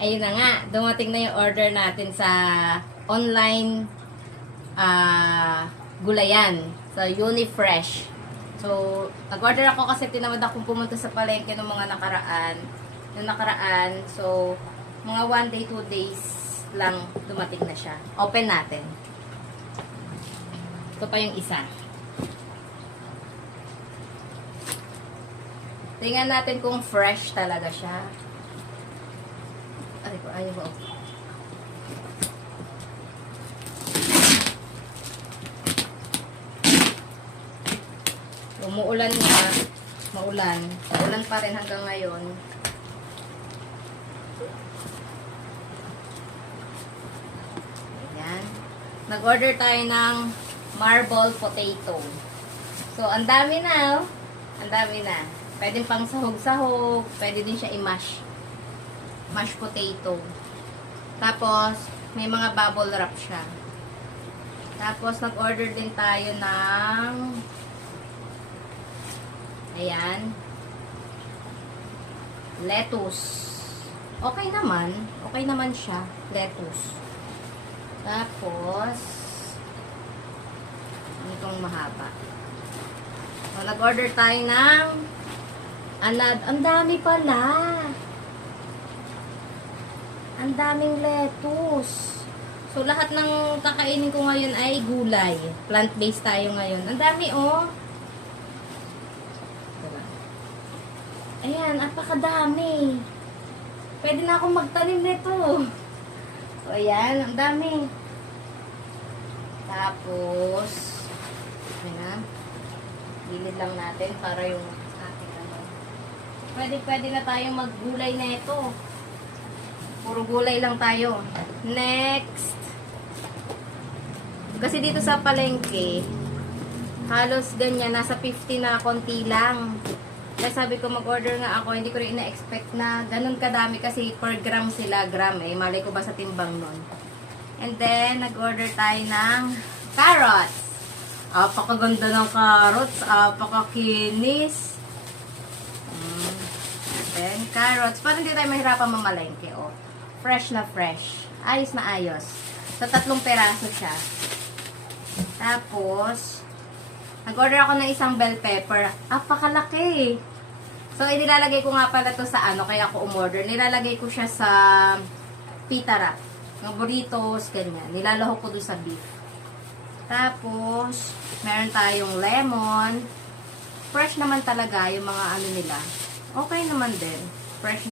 Ayun na nga, dumating na yung order natin sa online gulayan. Sa Unifresh. So, nag-order ako kasi tinamad akong pumunta sa palengke ng mga nakaraan. Yung nakaraan, so, mga 1 day, 2 days lang dumating na siya. Open natin. Ito pa yung isa. Tingnan natin kung fresh talaga siya. Ay, ayaw ko. Umuulan nga. Maulan. Maulan pa rin hanggang ngayon. Ayan. Nag-order tayo ng marble potato. So, ang dami na, oh. Ang dami na. Pwede pang sahog-sahog. Pwede din siya i-mash. Mashed potato. Tapos, may mga bubble wrap siya. Tapos, nag-order din tayo ng ayan. Lettuce. Okay naman. Okay naman siya. Lettuce. Tapos, itong mahaba. So, nag-order tayo ng ang dami pala. Ang daming lettuce. So, lahat ng kakainin ko ngayon ay gulay. Plant-based tayo ngayon. Ang dami, oh. Diba? Ayan, napakadami. Pwede na akong magtanim nito. So, ayan, ang dami. Tapos, ayan, gilid lang natin para yung ating ano. Pwede na tayong maggulay na ito. Puro gulay lang tayo. Next. Kasi dito sa palengke, halos ganyan, nasa 50 na konti lang. Kaya sabi ko mag-order nga ako, hindi ko rin ina-expect na ganun kadami kasi per gram sila, gram eh. Malay ko ba sa timbang nun. And then, nag-order tayo ng carrots. Apakaganda ng carrots, apakakinis. Then, carrots. Parang hindi tayo mahirapan mamalengke, oh. Fresh na fresh. Ayos na ayos. So, 3 peraso siya. Tapos, nag-order ako ng isang bell pepper. Apakalaki. So, nilalagay ko nga pala to sa ano, kaya ako umorder. Nilalagay ko siya sa pita wrap. Ng burritos, ganyan. Nilalahok ko doon sa beef. Tapos, meron tayong lemon. Fresh naman talaga yung mga ano nila. Okay naman din. Fresh